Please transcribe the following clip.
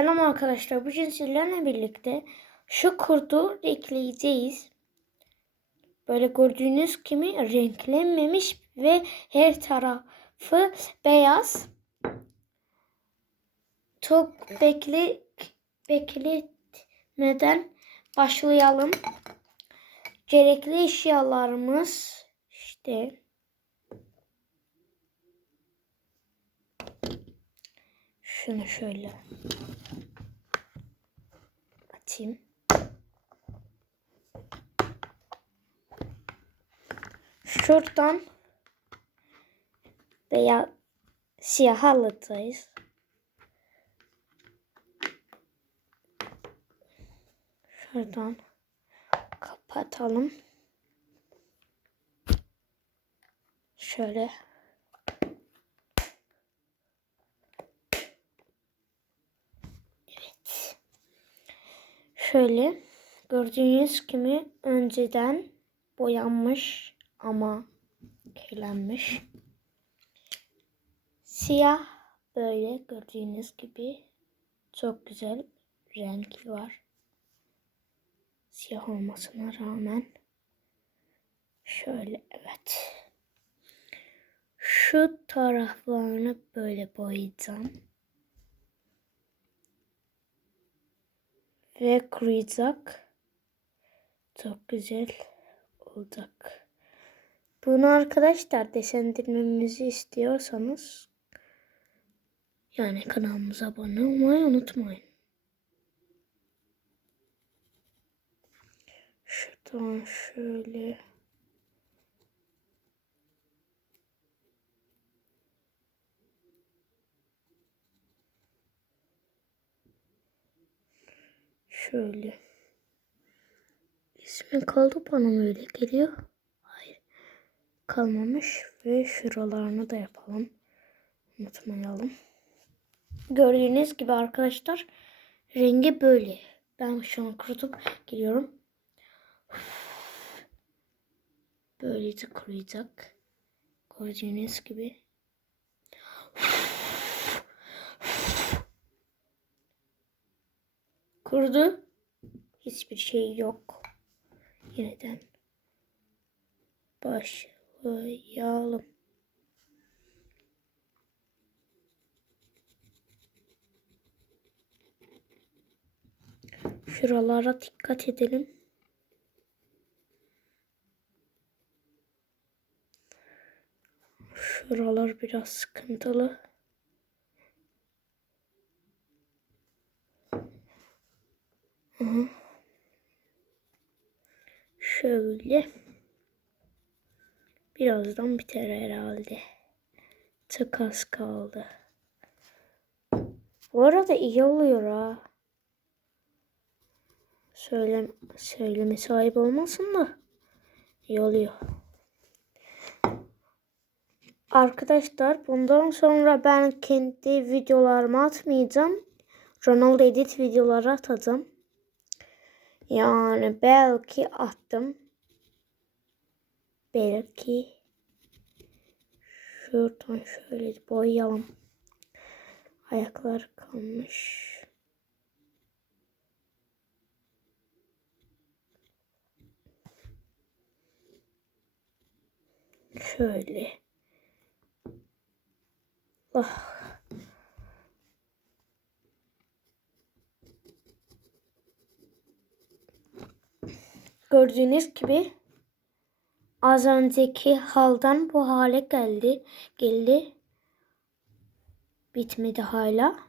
Selam arkadaşlar. Bugün sizlerle birlikte şu kurdu renkleyeceğiz. Böyle gördüğünüz gibi renklenmemiş ve her tarafı beyaz. Çok bekle, bekletmeden başlayalım. Gerekli eşyalarımız işte şunu şöyle atayım. Şuradan veya siyah alacağız. Şuradan kapatalım. Şöyle. Evet. Şöyle gördüğünüz gibi önceden boyanmış ama kirlenmiş. Siyah böyle gördüğünüz gibi çok güzel rengi var. Siyah olmasına rağmen şöyle evet. Şu taraflarını böyle boyayacağım. Ve kuruyacak. Çok güzel olacak. Bunu arkadaşlar desendirmemizi istiyorsanız yani kanalımıza abone olmayı unutmayın. Şuradan şöyle şöyle ismi kaldı bana mı öyle geliyor? Hayır. Kalmamış ve şuralarını da yapalım. Unutmayalım. Gördüğünüz gibi arkadaşlar rengi böyle. Ben şu an kurutup geliyorum. Böylece kuruyacak. Gördüğünüz gibi. Kurudu. Hiçbir şey yok. Yeniden başlayalım. Şuralara dikkat edelim. Şuralar biraz sıkıntılı. Şöyle. Birazdan biter herhalde. Çok az kaldı. Bu arada iyi oluyor ha. Söyle, söyleme sahip olmasın da iyi oluyor. Arkadaşlar bundan sonra ben kendi videolarımı atmayacağım. Ronaldo edit videoları atacağım. Yani belki attım. Belki şuradan şöyle boyayalım. Ayaklar kalmış. Şöyle. Ah. Gördüğünüz gibi az önceki haldan bu hale geldi. Geldi. Bitmedi hala.